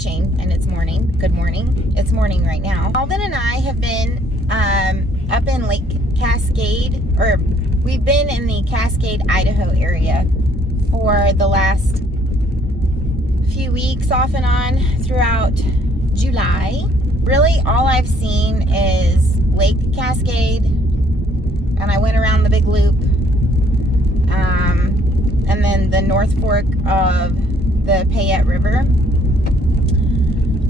watching, and it's morning. Good morning. It's morning right now. Alvin and I have been up in Lake Cascade, or we've been in the Cascade, Idaho area for the last few weeks, off and on throughout July. Really, all I've seen is Lake Cascade, and I went around the big loop, and then the North Fork of the Payette River.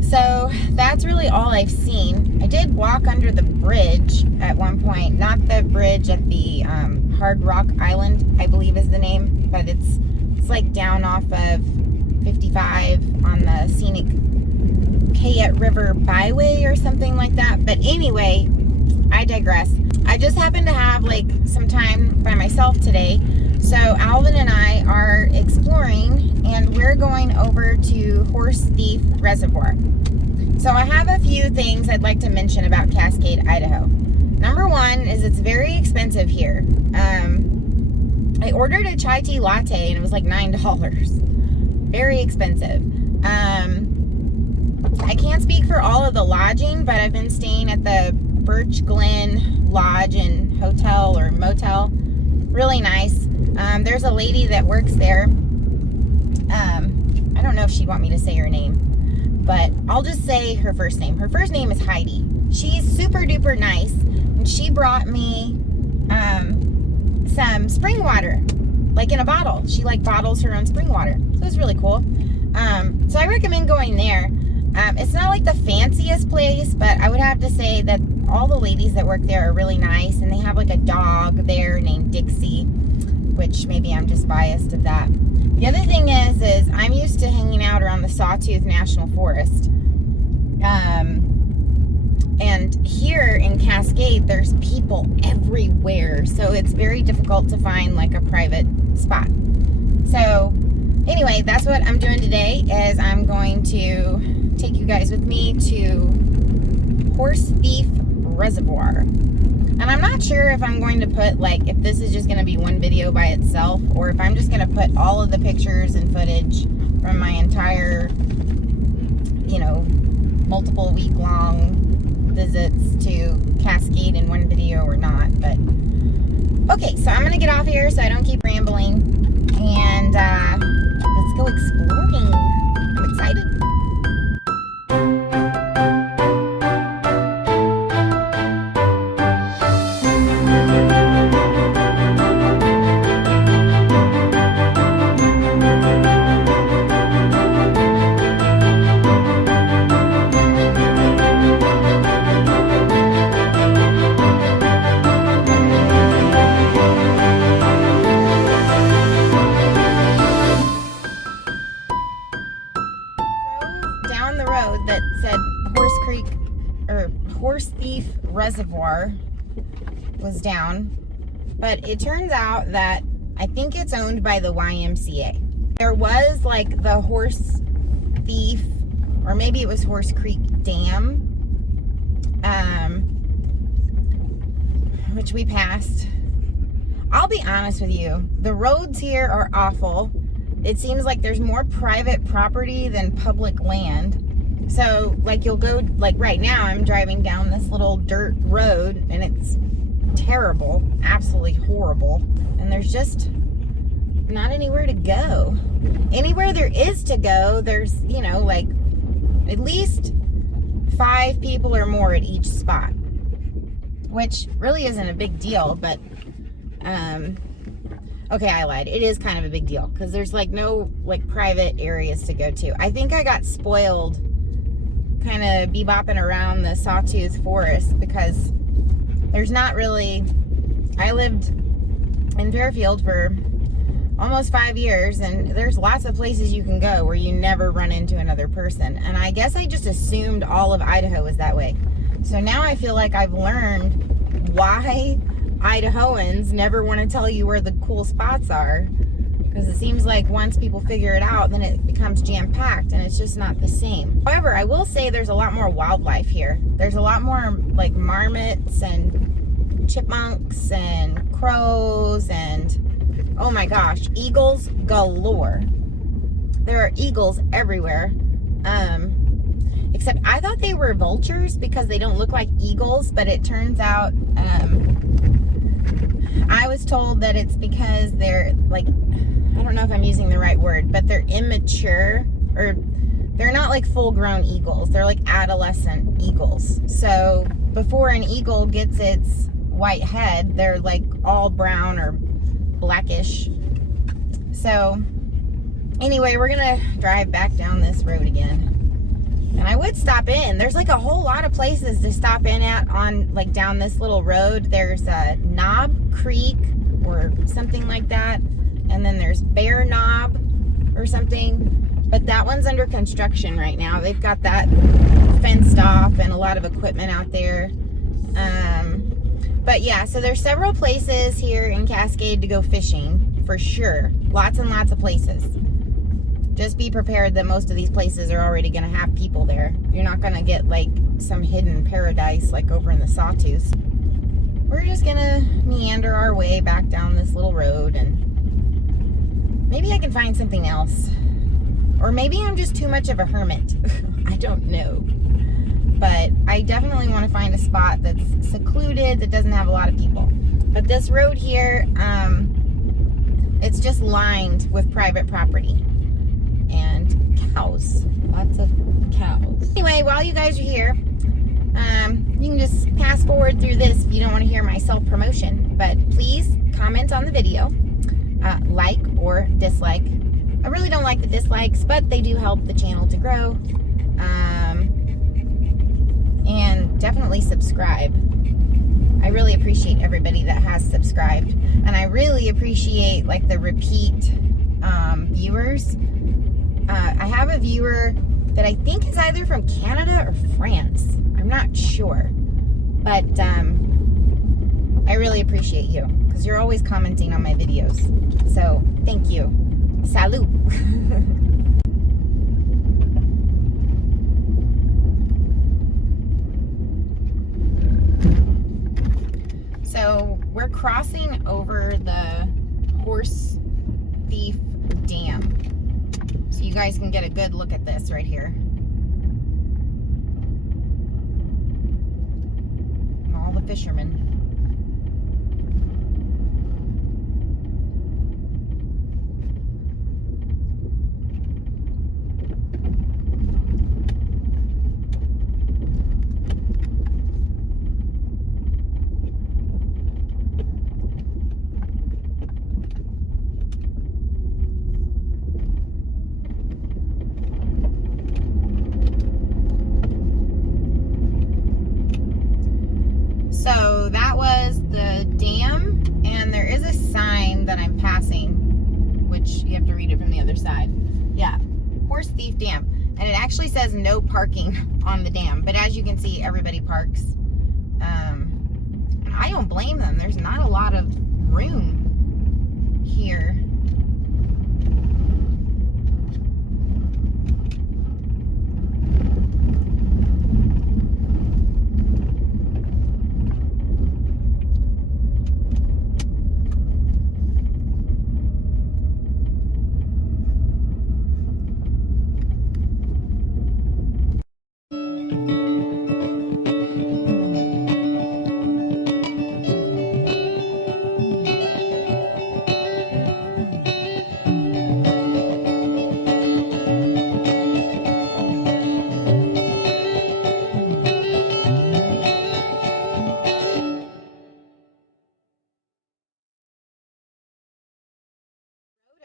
So that's really all I've seen. I did walk under the bridge at one point, not the bridge at the Hard Rock Island, I believe is the name, but it's like down off of 55 on the scenic Payette River byway or something like that. But anyway, I digress. I just happened to have like some time by myself today, so Alvin and I are exploring, and we're going over to Horse Thief Reservoir. So I have a few things I'd like to mention about Cascade, Idaho. Number one is it's very expensive here. I ordered a chai tea latte and it was like $9. Very expensive. I can't speak for all of the lodging, but I've been staying at the Birch Glen Lodge and Hotel or Motel. Really nice. There's a lady that works there. I don't know if she'd want me to say her name, but I'll just say her first name. Her first name is Heidi. She's super duper nice, and she brought me some spring water, like in a bottle. She like bottles her own spring water. So it's really cool. So I recommend going there. It's not like the fanciest place, but I would have to say that all the ladies that work there are really nice, and they have like a dog there named Dixie, which maybe I'm just biased of that. The other thing is I'm used to hanging out around the Sawtooth National Forest. And here in Cascade, there's people everywhere, so it's very difficult to find like a private spot. So anyway, that's what I'm doing today, is I'm going to take you guys with me to Horse Thief Reservoir. And I'm not sure if I'm going to put, like, if this is just going to be one video by itself, or if I'm just going to put all of the pictures and footage from my entire, you know, multiple week-long visits to Cascade in one video or not. But okay, so I'm going to get off here so I don't keep rambling, and let's go exploring. I'm excited. Down the road that said Horse Thief Reservoir was down, but it turns out that I think it's owned by the YMCA. There was like the Horse Thief, or maybe it was Horse Creek Dam, which we passed. I'll be honest with you, the roads here are awful. It seems like there's more private property than public land. So, like, you'll go, like, right now I'm driving down this little dirt road, and it's terrible, absolutely horrible. And there's just not anywhere to go. Anywhere there is to go, there's, you know, like, at least 5 people or more at each spot, which really isn't a big deal, but, okay, I lied. It is kind of a big deal because there's like no like private areas to go to. I think I got spoiled kind of bebopping around the Sawtooth Forest because there's not really, I lived in Fairfield for almost 5 years, and there's lots of places you can go where you never run into another person. And I guess I just assumed all of Idaho was that way. So now I feel like I've learned why Idahoans never want to tell you where the cool spots are, because it seems like once people figure it out, then it becomes jam-packed, and it's just not the same. However, I will say there's a lot more wildlife here. There's a lot more like marmots and chipmunks and crows and, oh my gosh, eagles galore. There are eagles everywhere. Except I thought they were vultures because they don't look like eagles, but it turns out I was told that it's because they're like, I don't know if I'm using the right word, but they're immature, or they're not like full-grown eagles. They're like adolescent eagles. So before an eagle gets its white head, they're like all brown or blackish. So anyway, we're gonna drive back down this road again. And I would stop in. There's like a whole lot of places to stop in at on like down this little road. There's a Knob Creek or something like that. And then there's Bear Knob or something. But that one's under construction right now. They've got that fenced off and a lot of equipment out there. But yeah, so there's several places here in Cascade to go fishing for sure. Lots and lots of places. Just be prepared that most of these places are already going to have people there. You're not going to get like some hidden paradise like over in the Sawtooth. We're just going to meander our way back down this little road, and maybe I can find something else. Or maybe I'm just too much of a hermit. I don't know. But I definitely want to find a spot that's secluded, that doesn't have a lot of people. But this road here, it's just lined with private property. And cows. Lots of cows. Anyway, while you guys are here, you can just pass forward through this if you don't want to hear my self-promotion. But please comment on the video, like or dislike. I really don't like the dislikes, but they do help the channel to grow. And definitely subscribe. I really appreciate everybody that has subscribed. And I really appreciate like the repeat viewers. I have a viewer that I think is either from Canada or France. I'm not sure. But I really appreciate you because you're always commenting on my videos. So thank you. Salut. So we're crossing over the Horse Thief Dam. So you guys can get a good look at this right here. And all the fishermen. So that was the dam, and there is a sign that I'm passing, which you have to read it from the other side. Yeah, Horse Thief Dam. And it actually says no parking on the dam, but as you can see, everybody parks. And I don't blame them. There's not a lot of room here.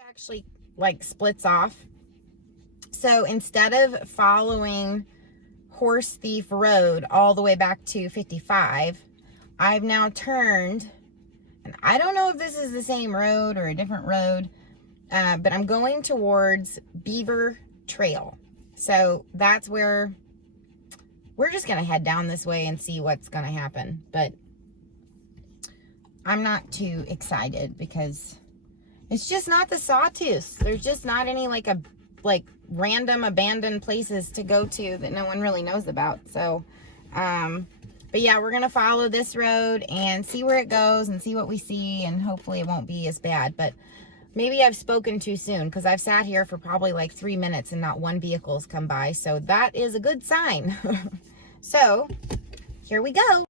Actually like splits off. So instead of following Horse Thief Road all the way back to 55, I've now turned, and I don't know if this is the same road or a different road, but I'm going towards Beaver Trail. So that's where we're just gonna head down this way and see what's gonna happen. But I'm not too excited because it's just not the Sawtooth. There's just not any like random abandoned places to go to that no one really knows about. So, but yeah, we're gonna follow this road and see where it goes and see what we see, and hopefully it won't be as bad. But Maybe I've spoken too soon because I've sat here for probably like 3 minutes and not one vehicle's come by. So that is a good sign. So here we go.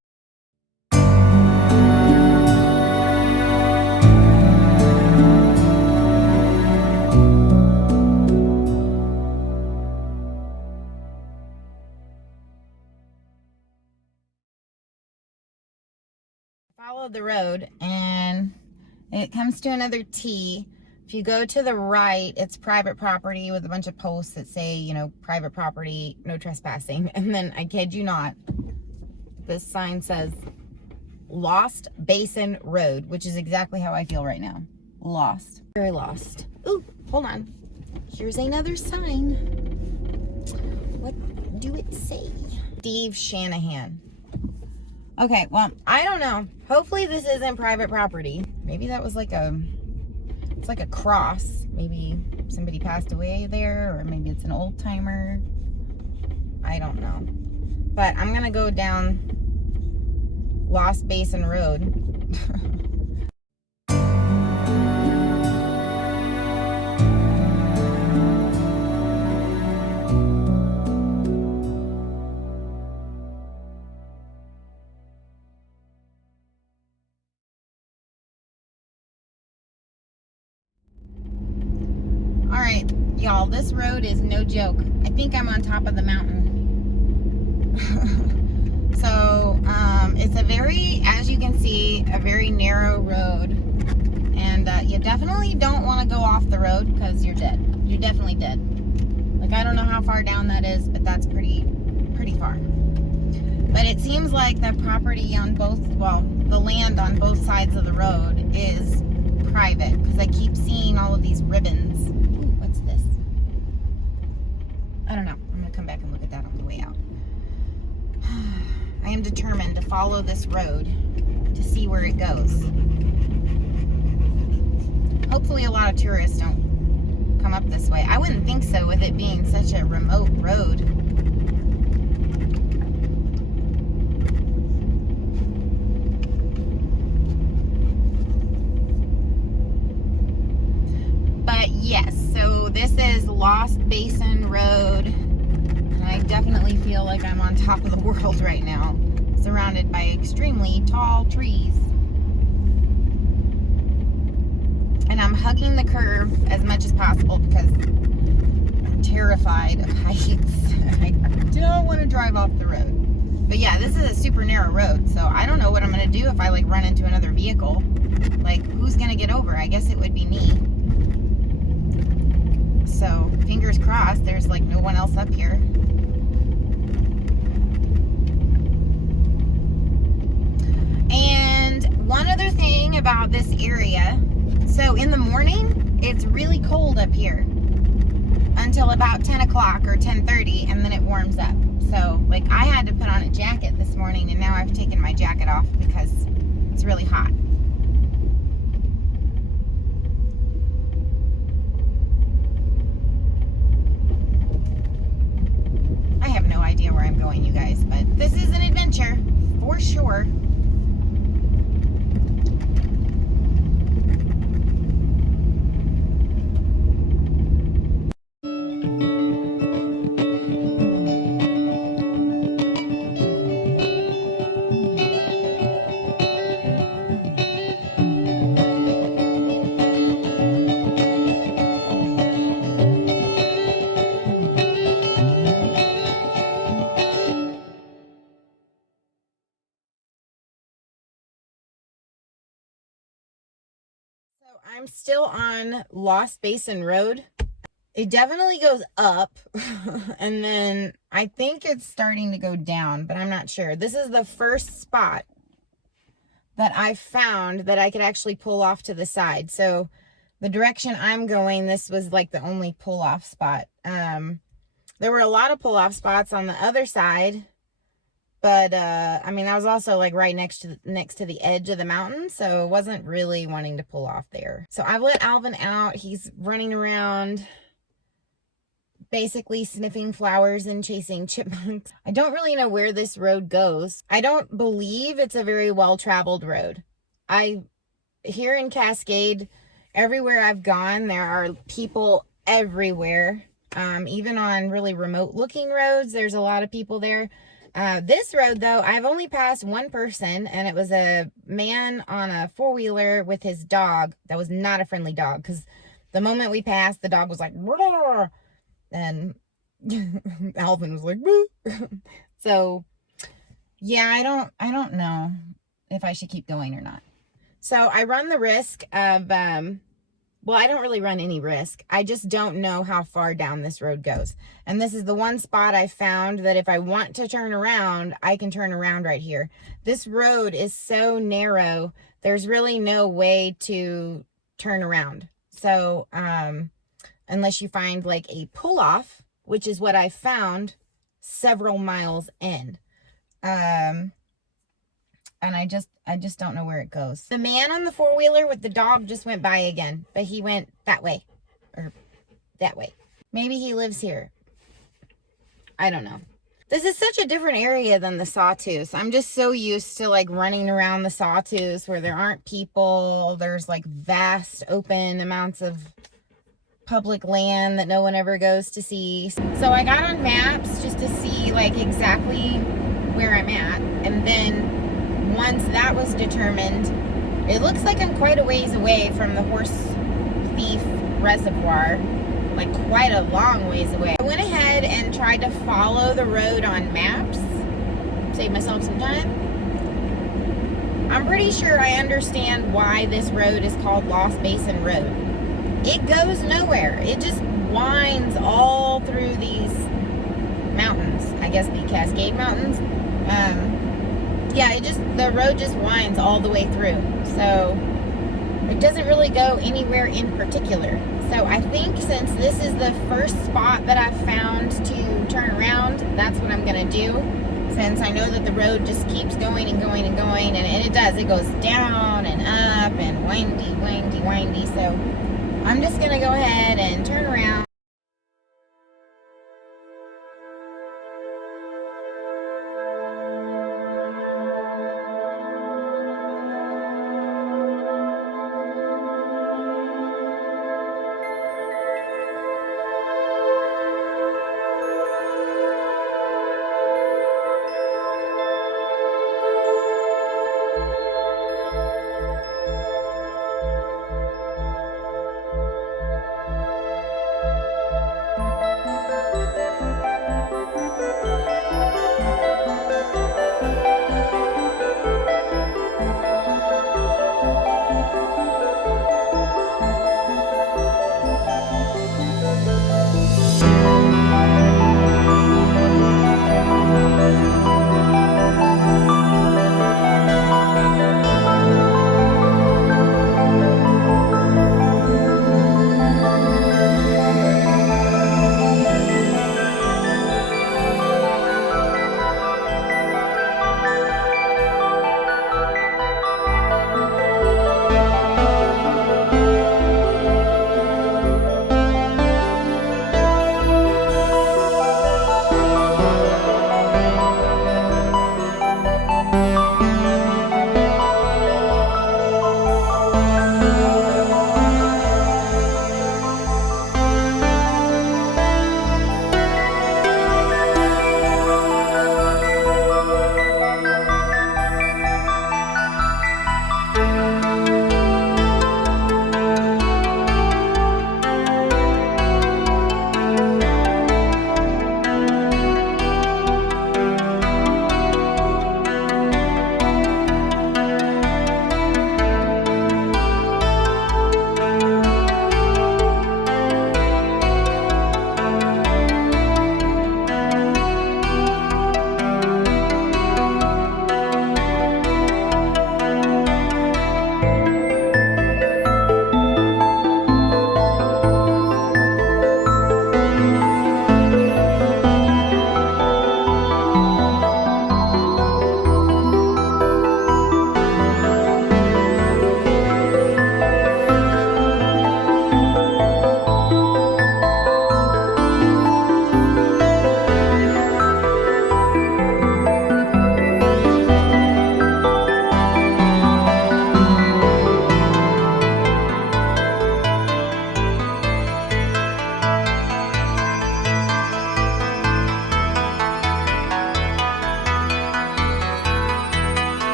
Followed the road and it comes to another T. If you go to the right, it's private property with a bunch of posts that say, you know, private property, no trespassing. And then, I kid you not, this sign says Lost Basin Road, which is exactly how I feel right now. Lost. Very lost. Ooh, hold on. Here's another sign. What do it say? Steve Shanahan. Okay, well, I don't know. Hopefully this isn't private property. Maybe that was like it's like a cross. Maybe somebody passed away there, or maybe it's an old timer. I don't know. But I'm gonna go down Lost Basin Road. All right, y'all, this road is no joke. I think I'm on top of the mountain. So, it's a very, as you can see, a very narrow road. And you definitely don't want to go off the road because you're dead. You're definitely dead. Like, I don't know how far down that is, but that's pretty far. But it seems like the property on both, well, the land on both sides of the road is private because I keep seeing all of these ribbons. Ooh, what's this? I don't know. I'm going to come back and look at that on the way out. I am determined to follow this road to see where it goes. Hopefully a lot of tourists don't come up this way. I wouldn't think so with it being such a remote road. But yes, so this is Lost Basin Road. I definitely feel like I'm on top of the world right now, surrounded by extremely tall trees. And I'm hugging the curb as much as possible because I'm terrified of heights. I don't want to drive off the road. But yeah, this is a super narrow road, so I don't know what I'm going to do if I like run into another vehicle. Like, who's going to get over? I guess it would be me. So, fingers crossed, there's like no one else up here. And one other thing about this area, so in the morning, it's really cold up here until about 10 o'clock or 10:30, and then it warms up. So, like, I had to put on a jacket this morning, and now I've taken my jacket off because it's really hot. I have no idea where I'm going, you guys, but this is an adventure for sure. I'm still on Lost Basin Road. It definitely goes up and then I think it's starting to go down, but I'm not sure. This is the first spot that I found that I could actually pull off to the side. So the direction I'm going, this was like the only pull off spot. There were a lot of pull off spots on the other side. But, I mean, I was also like right next to the edge of the mountain. So I wasn't really wanting to pull off there. So I've let Alvin out. He's running around, basically sniffing flowers and chasing chipmunks. I don't really know where this road goes. I don't believe it's a very well-traveled road. Here in Cascade, Everywhere I've gone, there are people everywhere. Even on really remote looking roads, there's a lot of people there. This road, though, I've only passed one person, and it was a man on a four-wheeler with his dog. That was not a friendly dog, because the moment we passed, the dog was like, "Roar," and Alvin was like, "Boo." So yeah, I don't know if I should keep going or not. So I run the risk of, well, I don't really run any risk. I just don't know how far down this road goes. And this is the one spot I found that if I want to turn around, I can turn around right here. This road is so narrow, there's really no way to turn around. So, unless you find like a pull-off, which is what I found several miles in. And I just don't know where it goes. The man on the four-wheeler with the dog just went by again, but he went that way or that way. Maybe he lives here. I don't know. This is such a different area than the Sawtooth. I'm just so used to like running around the Sawtooth where there aren't people. There's like vast open amounts of public land that no one ever goes to see. So I got on maps just to see like exactly where I'm at, and then once that was determined, it looks like I'm quite a ways away from the Horse Thief Reservoir, like quite a long ways away. I went ahead and tried to follow the road on maps, save myself some time. I'm pretty sure I understand why this road is called Lost Basin Road. It goes nowhere. It just winds all through these mountains. I guess the Cascade Mountains. Yeah, the road just winds all the way through. So it doesn't really go anywhere in particular. So I think since this is the first spot that I've found to turn around, that's what I'm going to do. Since I know that the road just keeps going and going and going, and it does. It goes down and up and windy, windy, windy. So I'm just going to go ahead and turn around.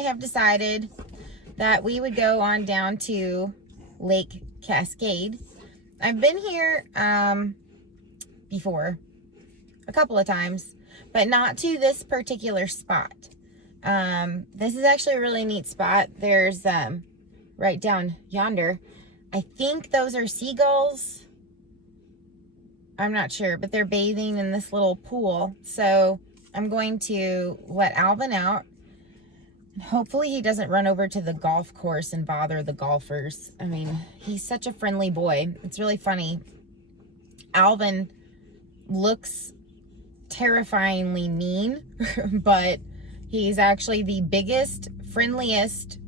I have decided that we would go on down to Lake Cascade. I've been here before a couple of times, but not to this particular spot. This is actually a really neat spot. There's right down yonder, I think those are seagulls. I'm not sure, but they're bathing in this little pool. So I'm going to let Alvin out. Hopefully he doesn't run over to the golf course and bother the golfers. I mean, he's such a friendly boy. It's really funny. Alvin looks terrifyingly mean, but he's actually the biggest, friendliest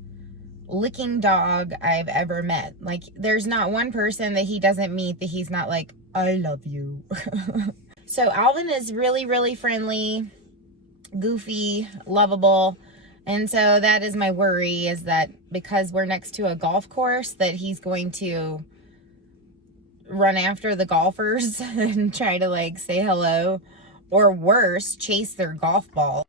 licking dog I've ever met. Like, there's not one person that he doesn't meet that he's not like, I love you. So Alvin is really, really friendly, goofy, lovable. And so that is my worry, is that because we're next to a golf course, that he's going to run after the golfers and try to like say hello, or worse, chase their golf ball.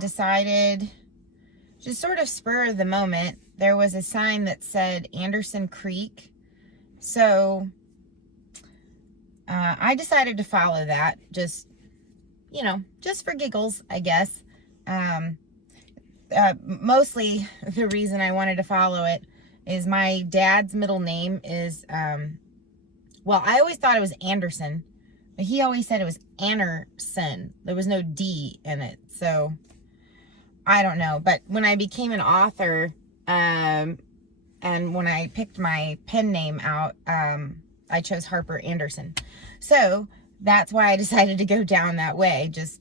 Decided, just sort of spur of the moment, there was a sign that said Anderson Creek. So I decided to follow that, just, you know, just for giggles, I guess. Mostly the reason I wanted to follow it is my dad's middle name is, well, I always thought it was Anderson, but he always said it was Anderson. There was no D in it, so I don't know. But when I became an author, and when I picked my pen name out, I chose Harper Anderson. So that's why I decided to go down that way, just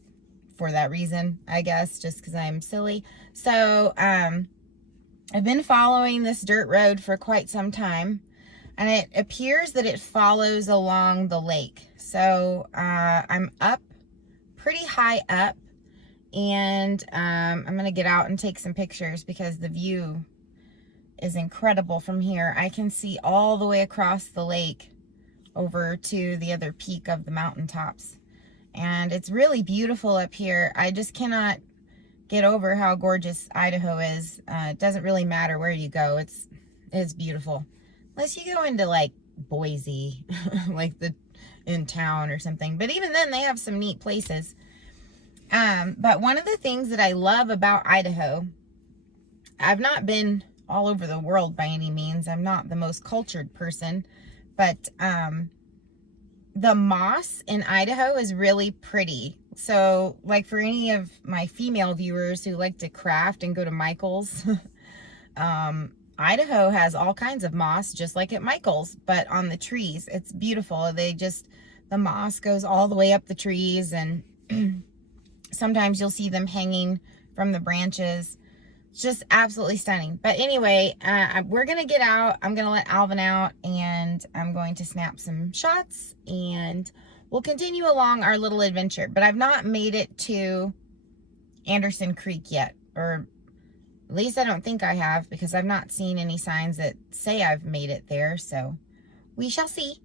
for that reason, I guess, just because I'm silly. So I've been following this dirt road for quite some time, and it appears that it follows along the lake. So I'm up, pretty high up, and I'm going to get out and take some pictures because the view is incredible from here. I can see all the way across the lake over to the other peak of the mountaintops. And it's really beautiful up here. I just cannot get over how gorgeous Idaho is. It doesn't really matter where you go. It's beautiful. Unless you go into like Boise, like in town or something. But even then, they have some neat places. But one of the things that I love about Idaho, I've not been all over the world by any means. I'm not the most cultured person, but the moss in Idaho is really pretty. So, like for any of my female viewers who like to craft and go to Michael's, Idaho has all kinds of moss, just like at Michael's, but on the trees. It's beautiful. The moss goes all the way up the trees, and sometimes you'll see them hanging from the branches. It's just absolutely stunning. But anyway, we're going to get out. I'm going to let Alvin out, and I'm going to snap some shots, and we'll continue along our little adventure. But I've not made it to Anderson Creek yet, or at least I don't think I have, because I've not seen any signs that say I've made it there. So we shall see.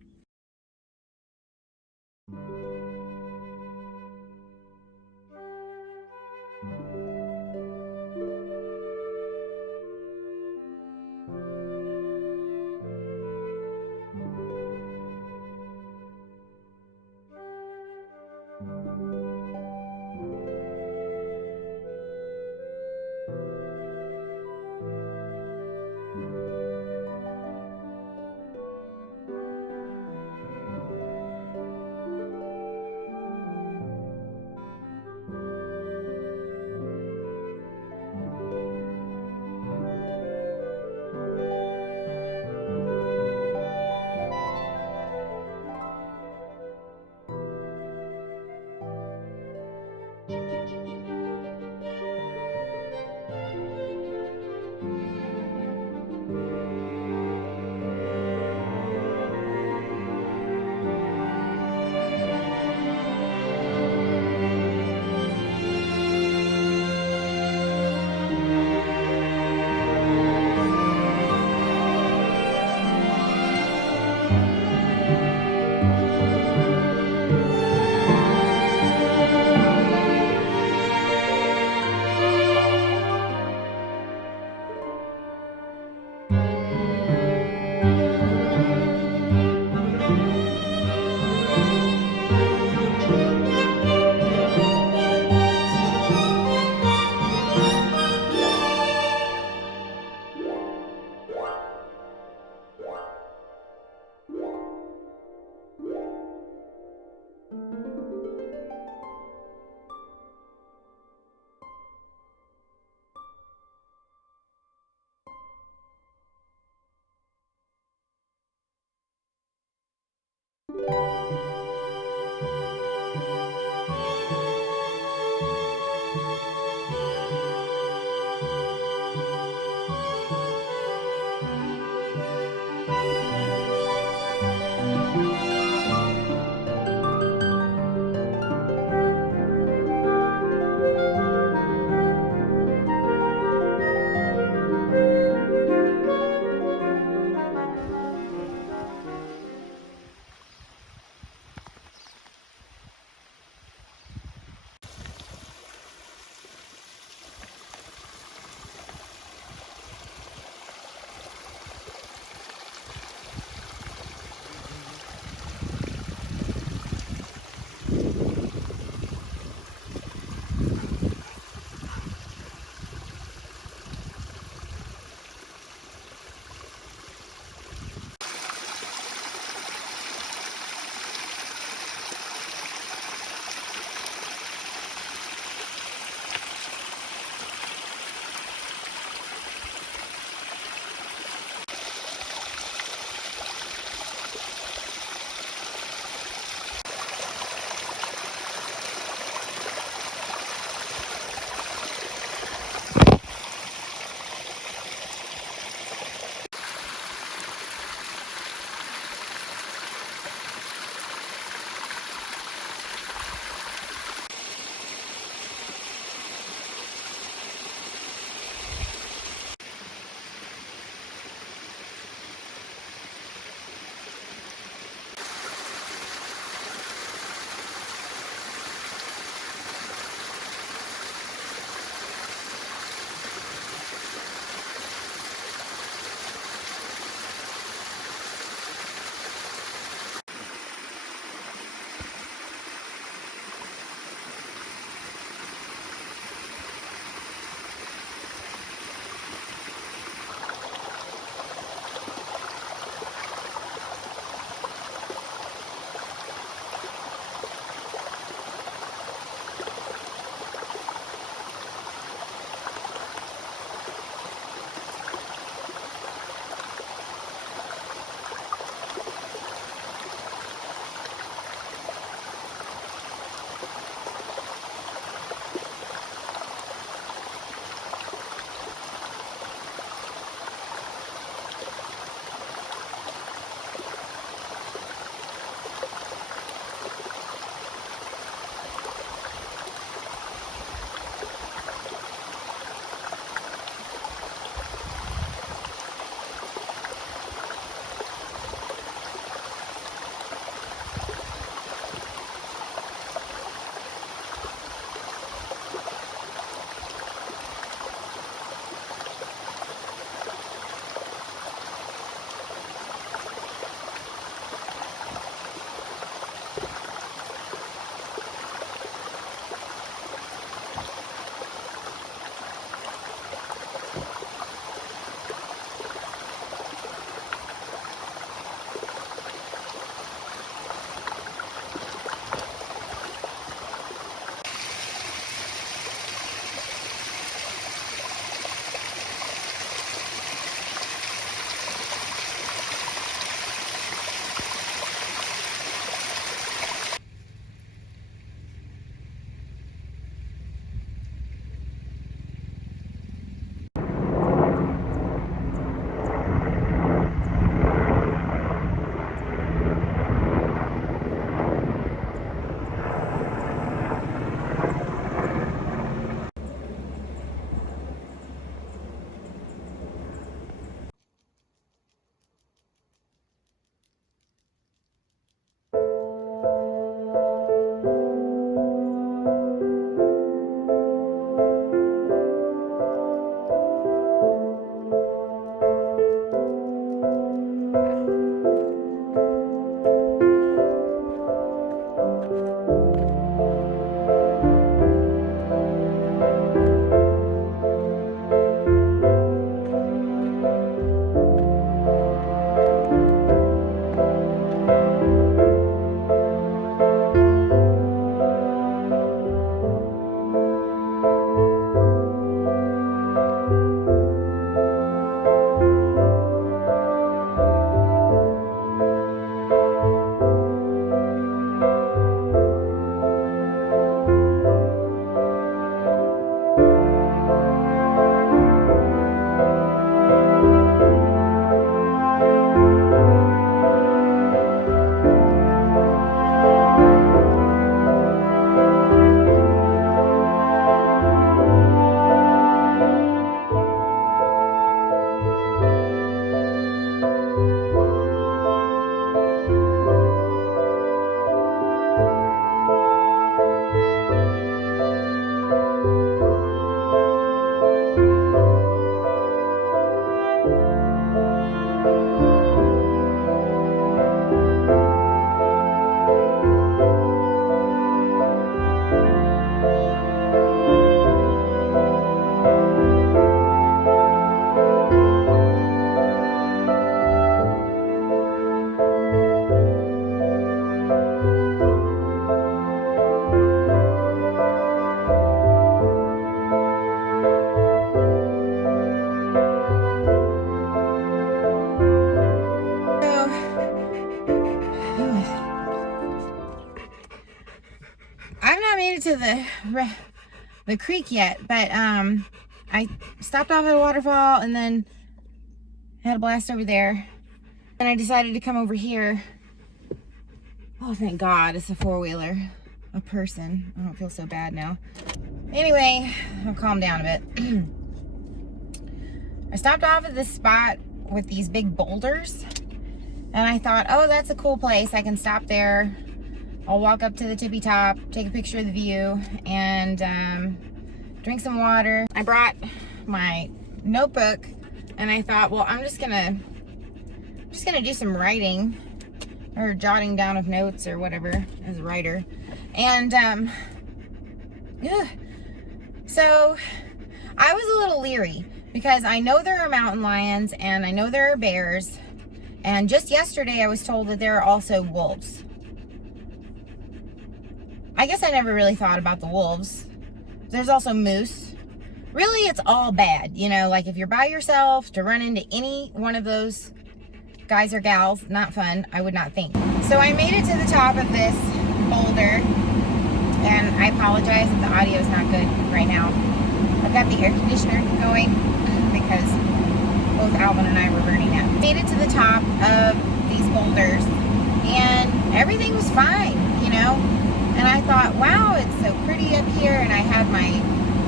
to the creek yet, but I stopped off at a waterfall and then had a blast over there. And I decided to come over here. Oh, thank God, it's a four-wheeler, a person. I don't feel so bad now. Anyway, I'll calm down a bit. I stopped off at this spot with these big boulders, and I thought, oh, that's a cool place. I can stop there. I'll walk up to the tippy top, take a picture of the view, and drink some water. I brought my notebook, and I thought, well, I'm just gonna do some writing or jotting down of notes or whatever as a writer. And so I was a little leery because I know there are mountain lions and I know there are bears, and just yesterday I was told that there are also wolves. I guess I never really thought about the wolves. There's also moose. Really, it's all bad, you know, like if you're by yourself, to run into any one of those guys or gals, not fun, I would not think. So I made it to the top of this boulder, and I apologize if the audio is not good right now. I've got the air conditioner going because both Alvin and I were burning up. Made it to the top of these boulders, and everything was fine, you know. And I thought, wow, it's so pretty up here, and I had my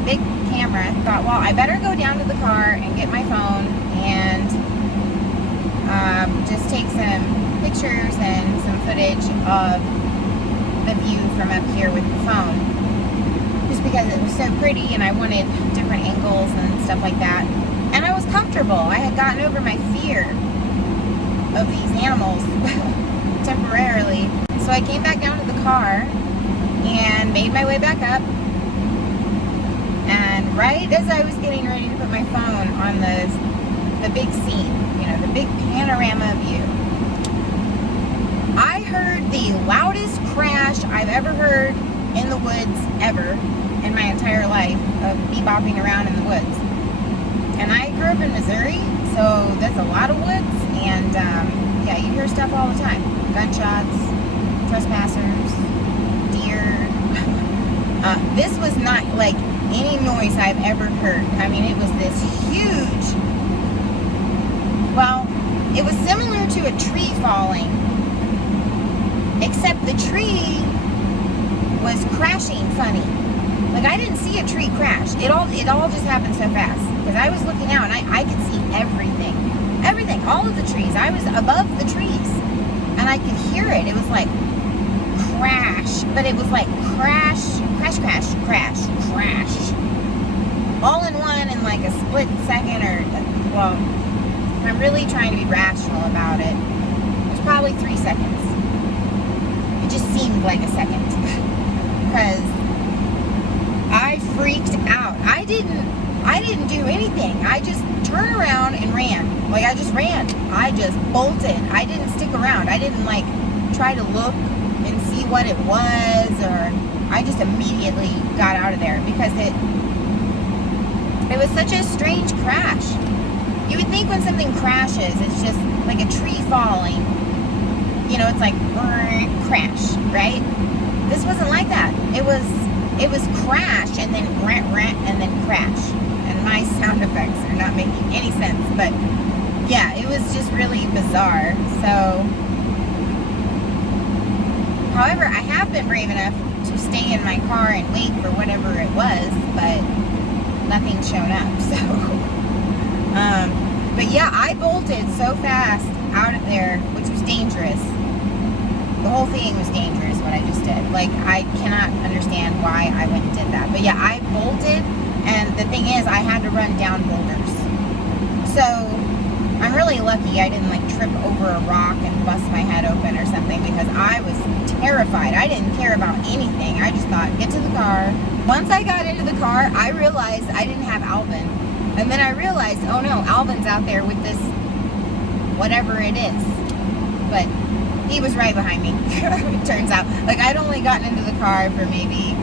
big camera. I thought, well, I better go down to the car and get my phone and just take some pictures and some footage of the view from up here with the phone, just because it was so pretty and I wanted different angles and stuff like that. And I was comfortable. I had gotten over my fear of these animals temporarily. So I came back down to the car and made my way back up, and right as I was getting ready to put my phone on the big scene, you know, the big panorama view, I heard the loudest crash I've ever heard in the woods ever in my entire life of me bopping around in the woods. And I grew up in Missouri, so that's a lot of woods, and yeah, you hear stuff all the time. Gunshots, trespassers, deer. This was not like any noise I've ever heard. I mean, it was this huge, well, it was similar to a tree falling, except the tree was crashing funny. Like, I didn't see a tree crash. It all just happened so fast, because I was looking out and I could see everything, all of the trees. I was above the trees and I could hear it. It was like crash, but it was like crash, crash, crash, crash, crash, all in one in like a split second, or, well, if I'm really trying to be rational about it, it was probably 3 seconds. It just seemed like a second because I freaked out. I didn't do anything. I just turned around and ran. Like, I just ran. I just bolted. I didn't stick around. I didn't like try to look and see what it was, or I just immediately got out of there because it was such a strange crash. You would think when something crashes, it's just like a tree falling. You know, it's like crash, right? This wasn't like that. It was crash and then rant and then crash. And my sound effects are not making any sense, but yeah, it was just really bizarre. So, however, I have been brave enough to stay in my car and wait for whatever it was, but nothing's shown up. So, but yeah, I bolted so fast out of there, which was dangerous. The whole thing was dangerous, what I just did. Like, I cannot understand why I went and did that. But yeah, I bolted, and the thing is, I had to run down boulders. So, I'm really lucky I didn't, like, trip over a rock and bust my head open or something, because I was terrified. I didn't care about anything. I just thought, get to the car. Once I got into the car, I realized I didn't have Alvin. And then I realized, oh no, Alvin's out there with this, whatever it is. But he was right behind me, it turns out. Like, I'd only gotten into the car for maybe,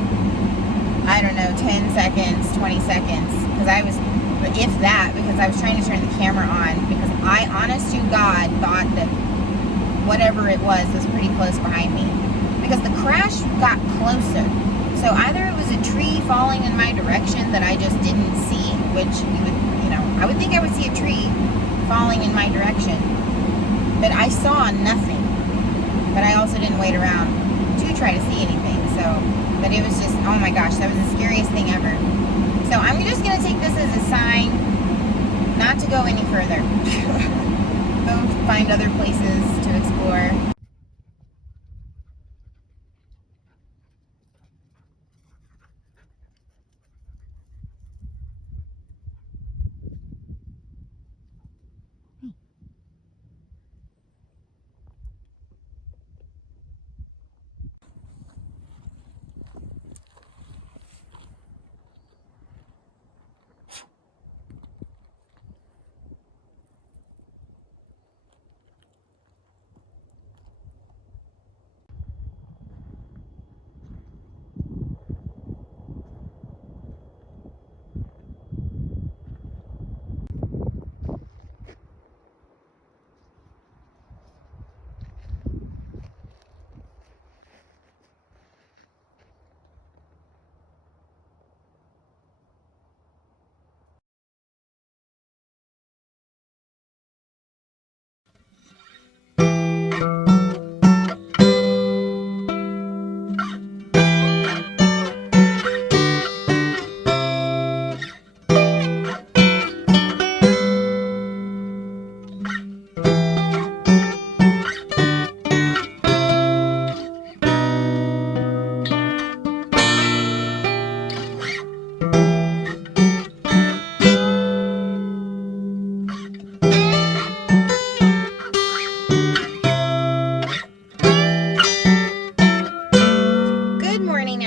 I don't know, 10 seconds, 20 seconds. Because I was, if that, because I was trying to turn the camera on. Because I, honest to God, thought that whatever it was pretty close behind me. Because the crash got closer. So So either it was a tree falling in my direction that I just didn't see, which you would, I would think I would see a tree falling in my direction, but I saw nothing. But I also didn't wait around to try to see anything. So, but it was just, oh my gosh, that was the scariest thing ever. So I'm just gonna take this as a sign not to go any further. Go find other places to explore.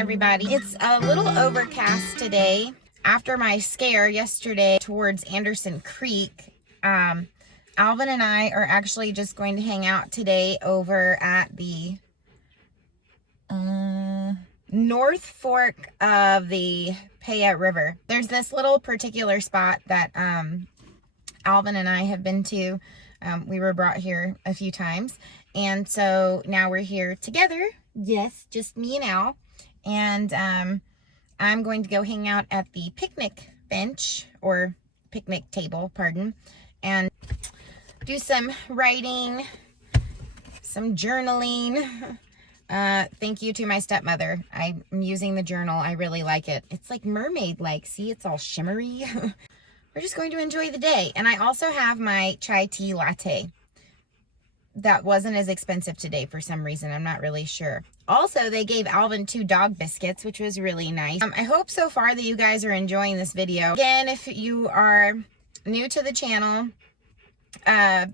Everybody. It's a little overcast today after my scare yesterday towards Anderson Creek. Alvin and I are actually just going to hang out today over at the North Fork of the Payette River. There's this little particular spot that Alvin and I have been to. We were brought here a few times, and so now we're here together. Yes, just me and Al. And I'm going to go hang out at the picnic bench, or picnic table, pardon, and do some writing, some journaling. Thank you to my stepmother. I'm using the journal. I really like it. It's like mermaid-like. See, it's all shimmery. We're just going to enjoy the day. And I also have my chai tea latte. That wasn't as expensive today for some reason. I'm not really sure. Also, they gave Alvin 2 dog biscuits, which was really nice. I hope so far that you guys are enjoying this video. Again, if you are new to the channel,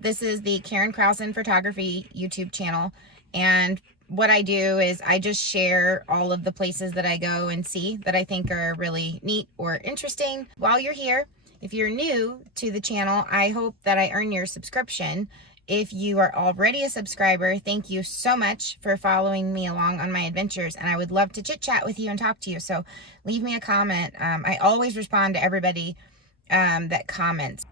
this is the Karen Krausen Photography YouTube channel. And what I do is I just share all of the places that I go and see that I think are really neat or interesting while you're here. If you're new to the channel, I hope that I earn your subscription. If you are already a subscriber, thank you so much for following me along on my adventures, and I would love to chit chat with you and talk to you. So leave me a comment. I always respond to everybody that comments.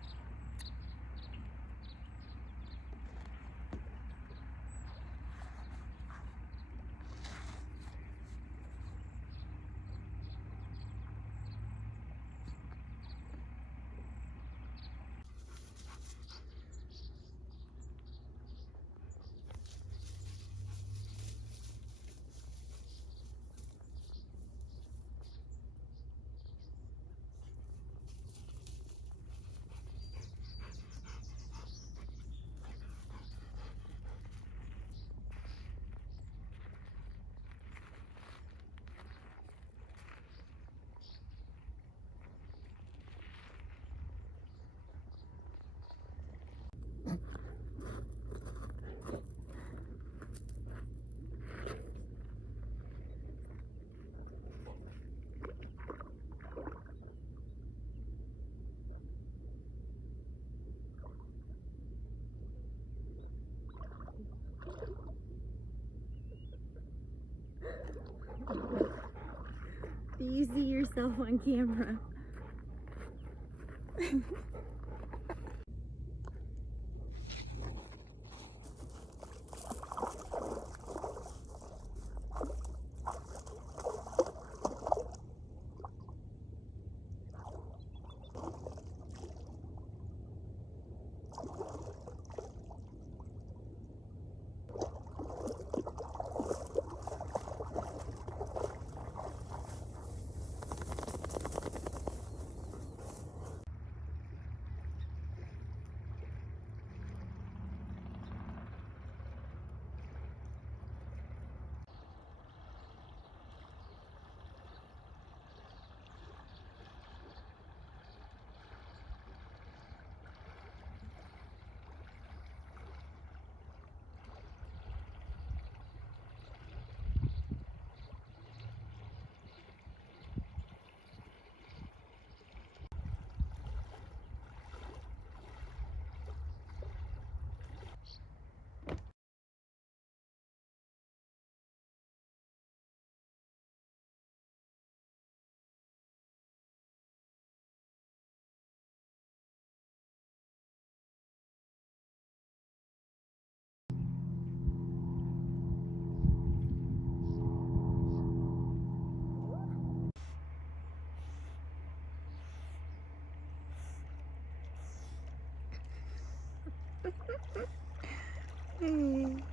Do you see yourself on camera? Good morning.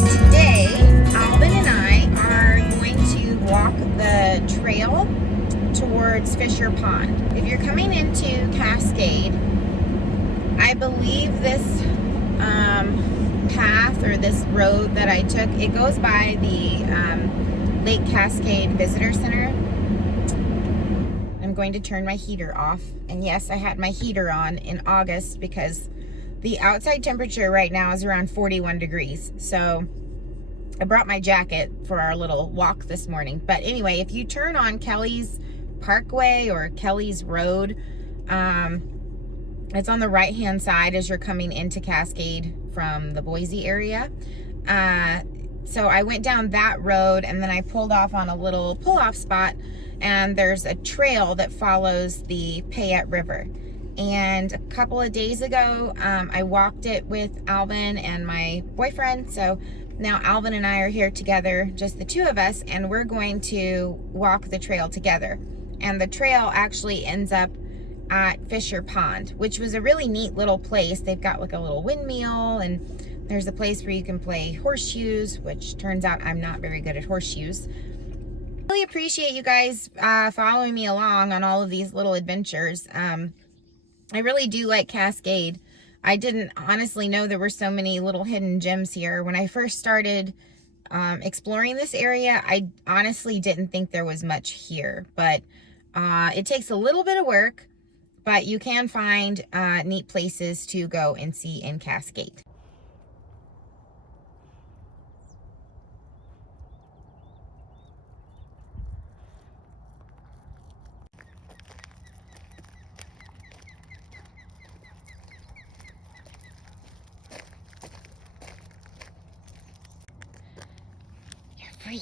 Today, Alvin and I are going to walk the trail towards Fisher Pond. If you're coming into Cascade, I believe this path or this road that I took, it goes by the Lake Cascade Visitor Center. I'm going to turn my heater off. And yes, I had my heater on in August because the outside temperature right now is around 41 degrees. So I brought my jacket for our little walk this morning. But anyway, if you turn on Kelly's Parkway or Kelly's Road, it's on the right-hand side as you're coming into Cascade from the Boise area. So I went down that road and then I pulled off on a little pull-off spot, and there's a trail that follows the Payette River. And a couple of days ago, I walked it with Alvin and my boyfriend. So now Alvin and I are here together, just the two of us, and we're going to walk the trail together. And the trail actually ends up at Fisher Pond, which was a really neat little place. They've got like a little windmill, and there's a place where you can play horseshoes, which turns out I'm not very good at horseshoes. Really appreciate you guys following me along on all of these little adventures. I really do like Cascade. I didn't honestly know there were so many little hidden gems here. When I first started exploring this area, I honestly didn't think there was much here, but it takes a little bit of work, but you can find neat places to go and see in Cascade. You're free.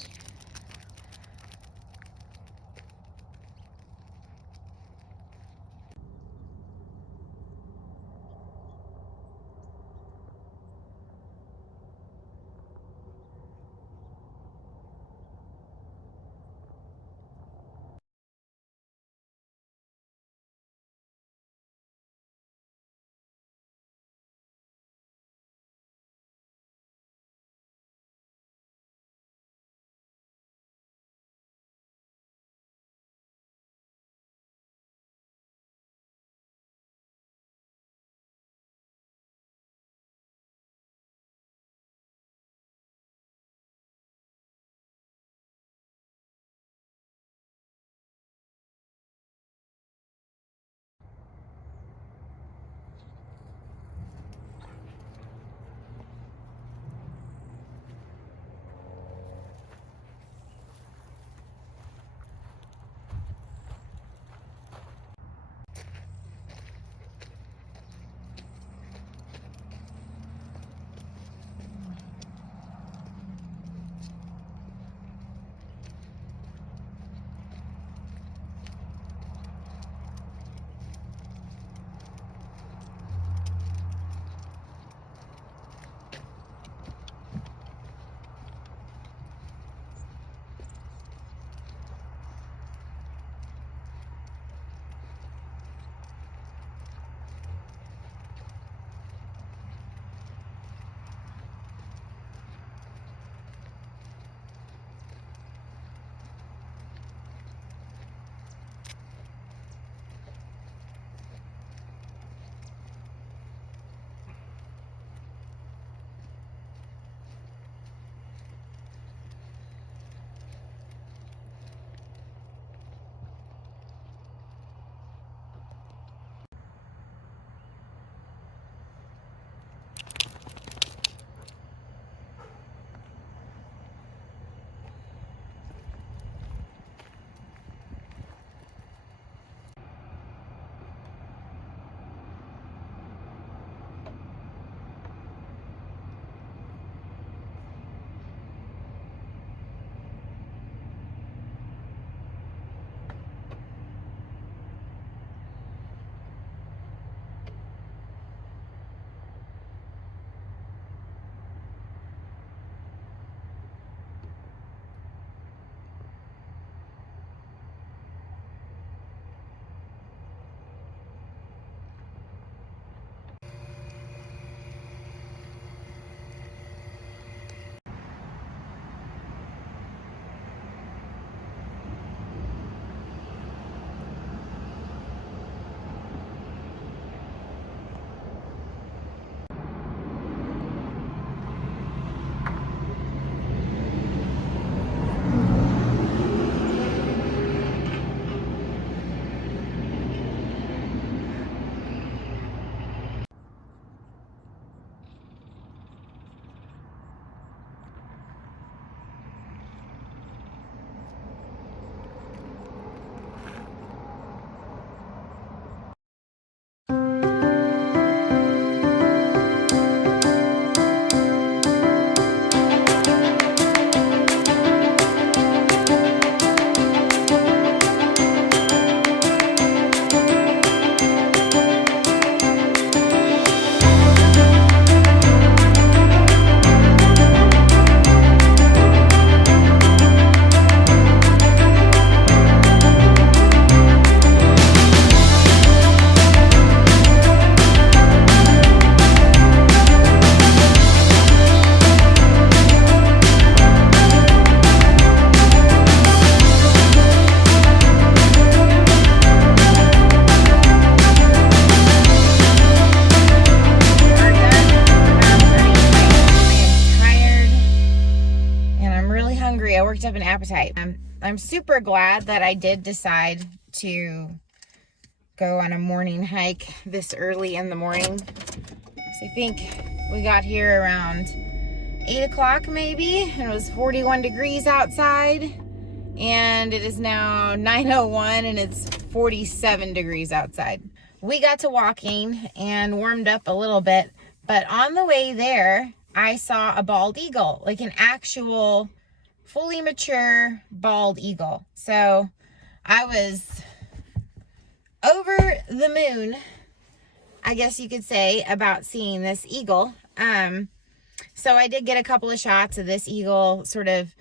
worked up an appetite. I'm super glad that I did decide to go on a morning hike this early in the morning. So I think we got here around 8 o'clock maybe, and it was 41 degrees outside. And it is now 9:01 and it's 47 degrees outside. We got to walking and warmed up a little bit, but on the way there, I saw a bald eagle, like an actual fully mature bald eagle. So I was over the moon, I guess you could say, about seeing this eagle. So I did get a couple of shots of this eagle. Sort of,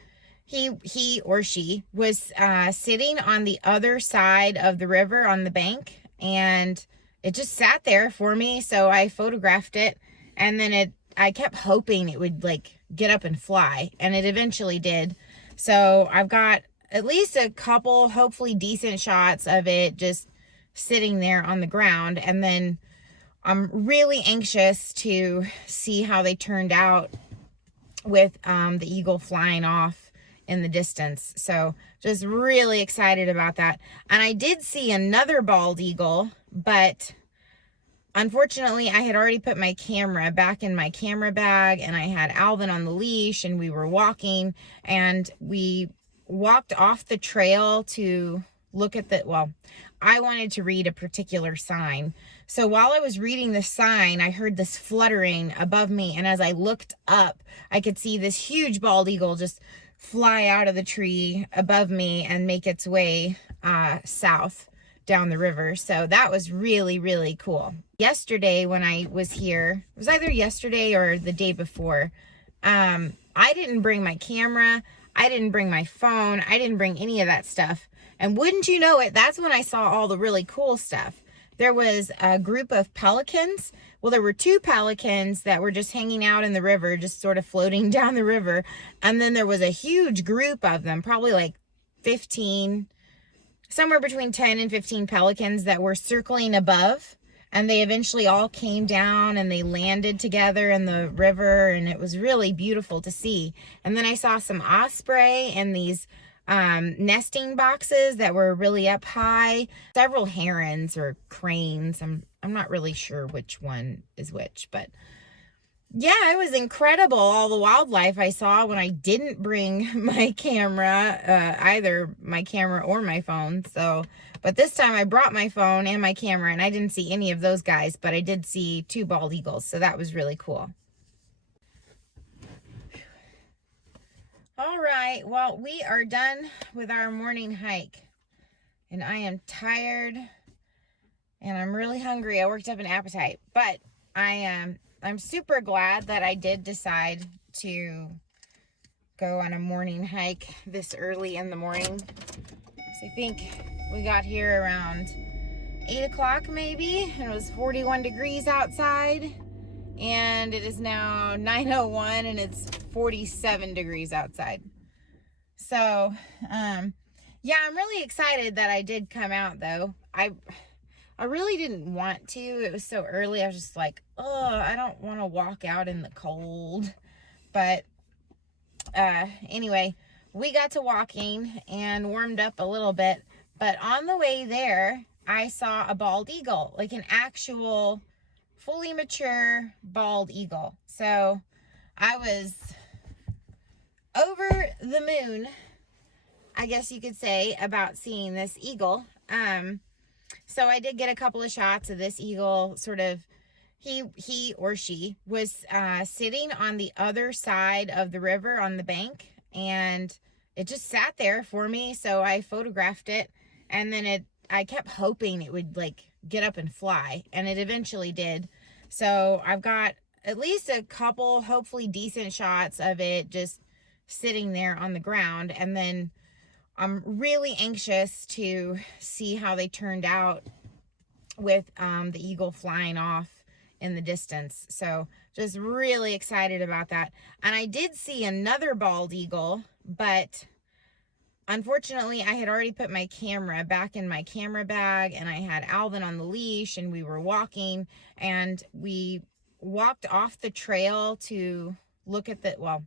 he or she was sitting on the other side of the river on the bank, and it just sat there for me. So I photographed it, and then I kept hoping it would like get up and fly, and it eventually did. So I've got at least a couple hopefully decent shots of it just sitting there on the ground, and then I'm really anxious to see how they turned out with the eagle flying off in the distance. So just really excited about that. And I did see another bald eagle, but unfortunately I had already put my camera back in my camera bag, and I had Alvin on the leash, and we were walking, and we walked off the trail to look at I wanted to read a particular sign. So while I was reading the sign, I heard this fluttering above me, and as I looked up, I could see this huge bald eagle just fly out of the tree above me and make its way south down the river. So that was really, really cool. Yesterday when I was here, it was either yesterday or the day before, I didn't bring my camera, I didn't bring my phone, I didn't bring any of that stuff. And wouldn't you know it, that's when I saw all the really cool stuff. There was a group of pelicans. Well, there were 2 pelicans that were just hanging out in the river, just sort of floating down the river. And then there was a huge group of them, probably like 15, somewhere between 10 and 15 pelicans that were circling above. And they eventually all came down and they landed together in the river, and it was really beautiful to see. And then I saw some osprey and these nesting boxes that were really up high, several herons or cranes. I'm not really sure which one is which, but yeah, it was incredible, all the wildlife I saw when I didn't bring my camera, either my camera or my phone. So, but this time I brought my phone and my camera, and I didn't see any of those guys, but I did see 2 bald eagles. So that was really cool. All right, well, we are done with our morning hike, and I am tired, and I'm really hungry. I worked up an appetite, but I'm super glad that I did decide to go on a morning hike this early in the morning. So I think we got here around 8 o'clock maybe, and it was 41 degrees outside. And it is now 9:01 and it's 47 degrees outside. So, yeah, I'm really excited that I did come out though. I really didn't want to. It was so early. I was just like, oh, I don't want to walk out in the cold. But, anyway, we got to walking and warmed up a little bit. But on the way there, I saw a bald eagle, like an actual fully mature bald eagle. So I was over the moon, I guess you could say, about seeing this eagle. So I did get a couple of shots of this eagle. Sort of, he or she was sitting on the other side of the river on the bank, and it just sat there for me. So I photographed it, and then I kept hoping it would like get up and fly, and it eventually did. So I've got at least a couple hopefully decent shots of it just sitting there on the ground, and then I'm really anxious to see how they turned out with the eagle flying off in the distance. So just really excited about that. And I did see another bald eagle, but unfortunately, I had already put my camera back in my camera bag, and I had Alvin on the leash, and we were walking, and we walked off the trail to look at the, well,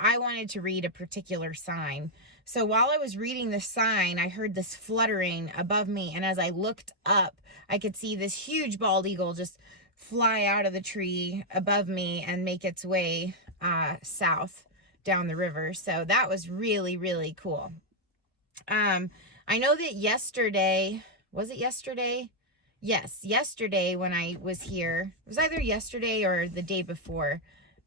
I wanted to read a particular sign. So while I was reading the sign, I heard this fluttering above me. And as I looked up, I could see this huge bald eagle just fly out of the tree above me and make its way south down the river. So that was really, really cool. I know that yesterday, was it yesterday? Yes, yesterday when I was here, it was either yesterday or the day before.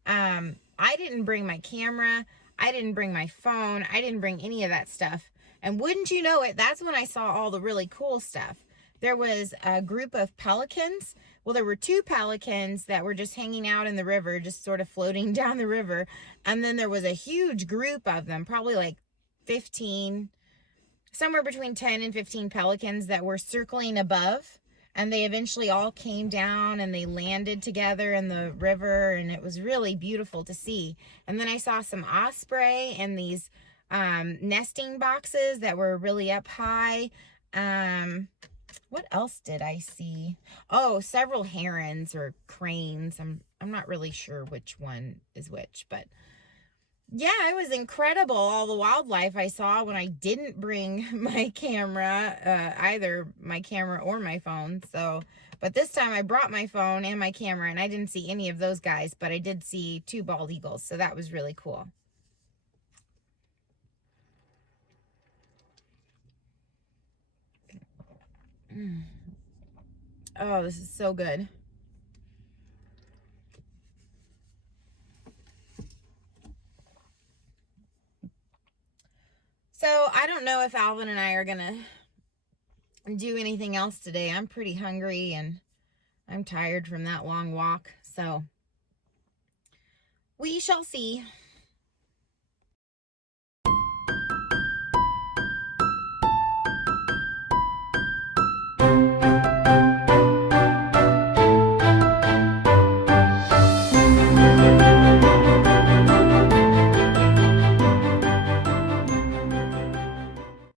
I didn't bring my camera. I didn't bring my phone. I didn't bring any of that stuff. And wouldn't you know it, that's when I saw all the really cool stuff. There was a group of pelicans. Well, there were 2 pelicans that were just hanging out in the river, just sort of floating down the river. And then there was a huge group of them, probably like 15, somewhere between 10 and 15 pelicans that were circling above. And they eventually all came down and they landed together in the river, and it was really beautiful to see. And then I saw some osprey and these nesting boxes that were really up high. What else did I see? Oh, several herons or cranes. I'm not really sure which one is which, but yeah, it was incredible, all the wildlife I saw when I didn't bring my camera, either my camera or my phone. So, but this time I brought my phone and my camera, and I didn't see any of those guys, but I did see 2 bald eagles. So that was really cool. Oh, this is so good. So I don't know if Alvin and I are gonna do anything else today. I'm pretty hungry and I'm tired from that long walk. So we shall see.